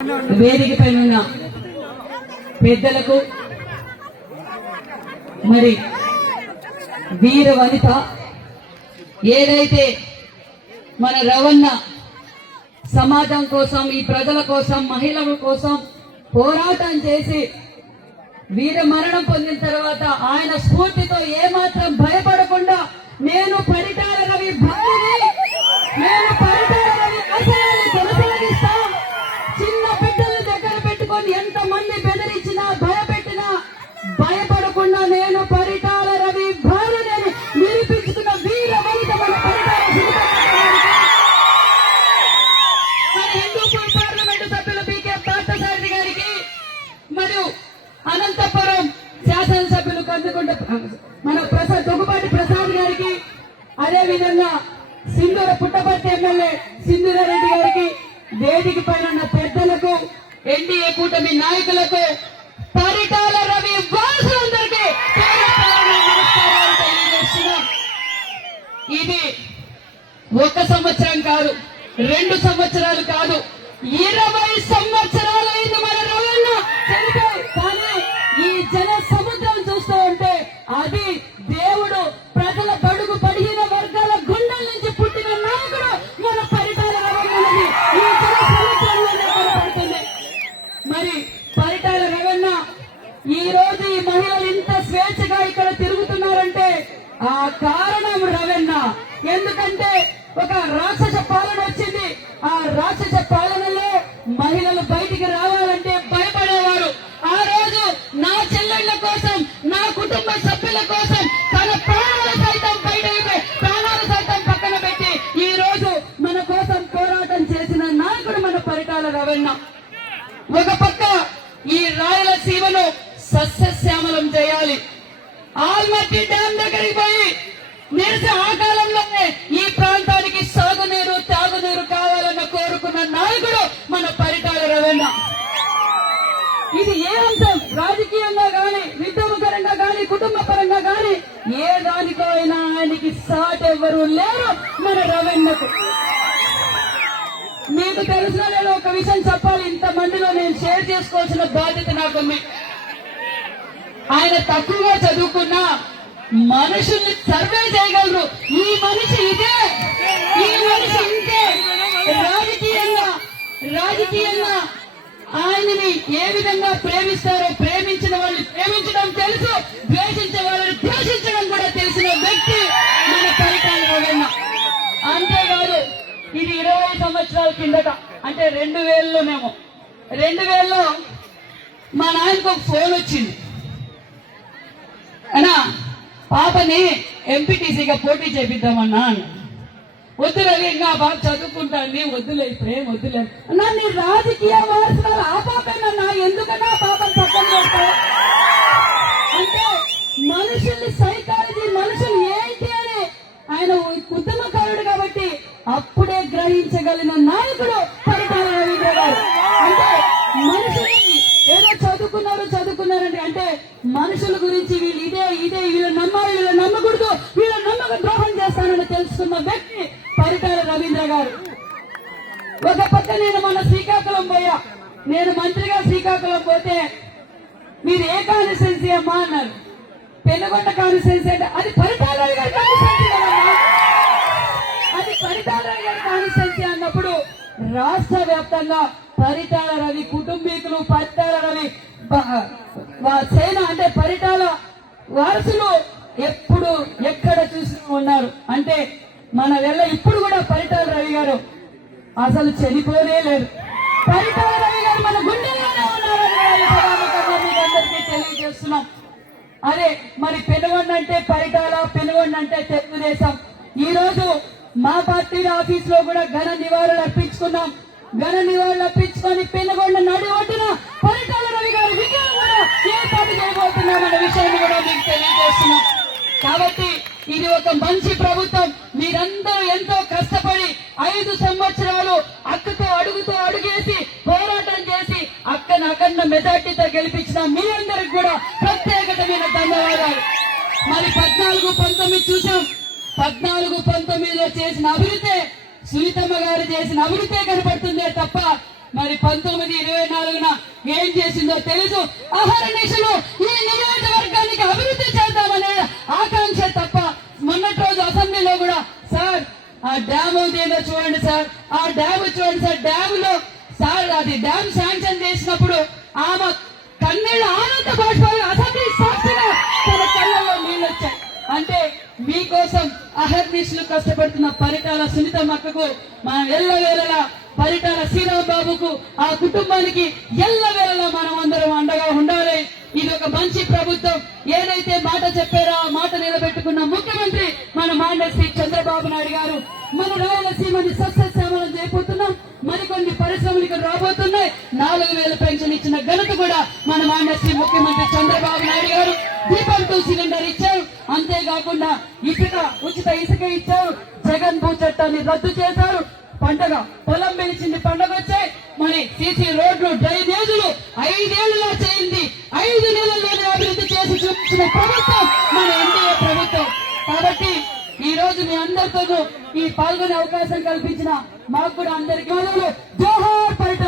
వేదికపై ఉన్న పెద్దలకు మరి వీర వనిత ఏదైతే మన రవణ సమాజం కోసం ఈ ప్రజల కోసం మహిళల కోసం పోరాటం చేసి వీర మరణం పొందిన తర్వాత ఆయన స్ఫూర్తితో ఏమాత్రం భయపడకుండా నేను పరిటాల రవి భక్తిని నేను పరిటాల రవి ఆశయాన్ని కొనసాగిస్తా చిన్న బిడ్డలు దగ్గర పెట్టుకొని ఎంతమంది బెదిరించినా భయపెట్టినా భయపడకుండా నేను పరిటాల రవి భార్యని నిరూపించుకున్న వీర వనిత మన పరిటాల హిందూపూర్ పార్లమెంటు సభ్యులు పీకే పార్థసారథి గారికి మరియు అనంతపురం శాసనసభ్యులు కందుకుంట మన దగ్గుబాటి ప్రసాద్ గారికి అదే విధంగా సింధూర పుట్టపర్తి ఎమ్మెల్యే సింధూరారెడ్డి గారికి వేదిక పైన ఉన్న పెద్దలకు ఎన్డీఏ కూటమి నాయకులకు పరిటాల రవి వారసులందరికీ నమస్కారాలు తెలియజేస్తున్నాం. ఇది 1 సంవత్సరం కాదు, 2 సంవత్సరాలు కాదు, 20 సంవత్సరాలైంది మన రవణ చనిపోయి. కానీ ఈ జన సముద్రం చూస్తూ ఉంటే అది దేవుడు ప్రజల బడుగు బలహీన వర్గాల గుండెల నుంచి పుట్టిన నాయకుడు మన పరిటాల రవణ అనేది ఈ జన సముద్రంలోనే కనపడుతుంది. మరి పరిటాల రవణ ఈ రోజు ఈ మహిళలు ఇంత స్వేచ్ఛగా ఇక్కడ తిరుగుతున్నారంటే ఆ కారణం రవణ. ఎందుకంటే ఒక రాక్షస పాలన వచ్చింది. ఆ రాక్షస పాలనలో మహిళలు బయటికి రావాలంటే భయపడేవారు. ఆ రోజు నా చెల్లెళ్ల కోసం, నా కుటుంబ సభ్యుల కోసం తన ప్రాణాలు సైతం ప్రాణాలు సైతం పక్కన పెట్టి ఈ రోజు మన కోసం పోరాటం చేసిన నాయకుడు మన పరిటాల రవణ. ఒక పక్క ఈ రాయలసీమను సస్యశ్యామలం చేయాలి. ఆల్మట్టి డ్యాం దగ్గరికి పోయి నిరసన ఆ కాలంలోనే ఈ ప్రాంతానికి సాగునీరు తాగునీరు కావాలని కోరుకున్న నాయకుడు మన పరిటాల రవణ. ఇది ఏ అంశం రాజకీయంగా గాని, విద్యాపరంగా గాని, కుటుంబ పరంగా గాని ఏ దానికో అయినా ఆయనకి సాటెవ్వరూ లేరు మన రవణకు. మీకు తెలిసిన నేను ఒక విషయం చెప్పాలి, ఇంతమందిలో నేను షేర్ చేసుకోవాల్సిన బాధ్యత నాకుంది. ఆయన తక్కువగా చదువుకున్నా మనుషుల్ని సర్వే చేయగలరు. ఈ మనిషి ఇదే, ఈ మనిషి ఇంతే. రాజకీయంగా ఆయనని ఏ విధంగా ప్రేమిస్తారో, ప్రేమించిన వాళ్ళని ప్రేమించడం తెలుసు, ద్వేషించే వాళ్ళని ద్వేషించడం కూడా తెలిసిన వ్యక్తి మన పరిటాల రవణ. అంతేకాదు ఇది 20 సంవత్సరాల కిందట, అంటే 2000లోనేమో 2000లో మా నాయనకు ఒక ఫోన్ వచ్చింది. అన్నా పాపని ఎంపీటీసీగా పోటీ చేపిద్దామన్నా. వద్దు రవి, ఇంకా బాగా చదువుకుంటాను, వద్దులే ఇప్పుడేం వద్దులే అన్నా. నీ రాజకీయ వారసురాలు ఆ పాపేనన్నా, ఎందుకన్నా పాపను పక్కన పెడతావు అంటే మనుషుల్ని సైకాలజీ మనుషులు ఏంటి అని ఆయన ఉద్యమకారుడు కాబట్టి అప్పుడే గ్రహించగలిగిన నాయకుడు పరిటాల రవీంద్ర గారు. అంటే మనుషులు ఏదో చదువుకున్నారంటే అంటే మనుషుల గురించి వీళ్ళు ఇదే వీళ్ళు నమ్మాలి, వీళ్ళు నమ్మకూడదు, వీళ్ళు నమ్మక ద్రోహం చేస్తానని తెలుసుకున్న వ్యక్తి పరిటాల రవీంద్ర గారు. ఒక పక్క నేను మన శ్రీకాకుళం పోయా, నేను మంత్రిగా శ్రీకాకుళం పోతే మీరు ఏ కాన్స్టిట్యున్సీ అమ్మా అన్నారు. పెనుగొండ కాన్స్టిట్యున్సీ అంటే అది పరిటాల రవి గారి కాన్స్టిట్యున్సీ కదమ్మా, అది పరిటాల రవి గారి కాన్స్టిట్యున్సీ అన్నప్పుడు రాష్ట్ర వ్యాప్తంగా పరిటాల రవి కుటుంబీకులు, పరిటాల రవి సేన అంటే పరిటాల వారసులు ఎప్పుడు ఎక్కడ చూస్తూ ఉన్నారు. అంటే మన వెళ్ళ ఇప్పుడు కూడా పరిటాల రవి గారు అసలు చనిపోనే లేరు. పరిటాల రవి గారు మన గుండెల్లోనే ఉన్నారని అందరికీ తెలియజేస్తున్నాం. అదే మరి పెనుగొండ అంటే పరిటాల, పెనుగొండ అంటే తెలుగుదేశం. ఈ రోజు మా పార్టీ ఆఫీస్ లో కూడా ఘన నివాళులు అర్పించుకున్నాం. ఘన నివాళులు అర్పించుకొని పెనుగొండ నడి ఒడ్డున పరిటాల రవి గారి విగ్రహం కూడా ఏర్పాటు చేయబోతున్నామన్న విషయాన్ని కూడా మీకు తెలియజేస్తున్నాం. కాబట్టి ఇది ఒక మంచి ప్రభుత్వం. మీరందరూ ఎంతో కష్టపడి 5 సంవత్సరాలు అక్కతో అడుగేసి పోరాటం చేసి అక్కను అఖండ మెజార్టీతో గెలిపించిన మీ అందరికి కూడా ప్రత్యేకమైన ధన్యవాదాలు. మరి 14-19 చూసాం. 14-19లో చేసిన అభివృద్ధి సునీతమ్మ గారు చేసిన అభివృద్ధి కనపడుతుందే తప్ప మరి 1924న ఏం చేసిందో తెలుసు. అహర్నిశలు ఈ నియోజకవర్గానికి అభివృద్ధి చేద్దామనే ఆకాంక్ష తప్ప మొన్నటి రోజు అసెంబ్లీలో కూడా సార్ ఆ డ్యామ్ ఏదో చూడండి సార్, ఆ డ్యామ్ చూడండి సార్, డ్యామ్ లో సార్ అది డ్యామ్ శాంక్షన్ చేసినప్పుడు ఆమె కన్నీళ్ళు ఆనంద బాష్పాలు అసెంబ్లీ సాక్షిగా తన కళ్ళల్లో నీళ్ళు వచ్చాయి. అంటే మీకోసం అహర్నిశలు కష్టపడుతున్న పరిటాల సునీతమ్మకు మనం ఎల్లవేళలా, పరిటాల శ్రీరాంబాబుకు ఆ కుటుంబానికి ఎల్లవేళలా మనం అందరం అండగా ఉండాలి. ఇది ఒక మంచి ప్రభుత్వం. ఏదైతే మాట చెప్పారో ఆ మాట నిలబెట్టుకున్న ముఖ్యమంత్రి మన మాండశ్రీ చంద్రబాబు నాయుడు గారు. మన రాయలసీమని సస్యశ్యామలం చేయబోతున్నాం. మరికొన్ని పరిశ్రమలు ఇక్కడ రాబోతున్నాయి. 4000 పెన్షన్ ఇచ్చిన ఘనత కూడా మన మాండశ్రీ ముఖ్యమంత్రి చంద్రబాబు నాయుడు గారు. దీపం 2 సిలిండర్ ఇచ్చారు. అంతేకాకుండా ఉచిత ఇసుక ఇచ్చారు. జగన్ భూ చట్టాన్ని రద్దు చేశారు. పండగ పొలం పిలిచింది, పండగ వచ్చాయి. మరి సీసీ రోడ్లు, డ్రైనేజీలు 5 ఏళ్లలో చేయింది. 5 నెలల్లోనే అభివృద్ధి చేసి చూపించిన ప్రభుత్వం మన ఎన్డీఏ ప్రభుత్వం. కాబట్టి ఈ రోజు మీ అందరితోనూ ఈ పాల్గొనే అవకాశం కల్పించిన మాకు కూడా అందరికీ జోహార్ పరిటాల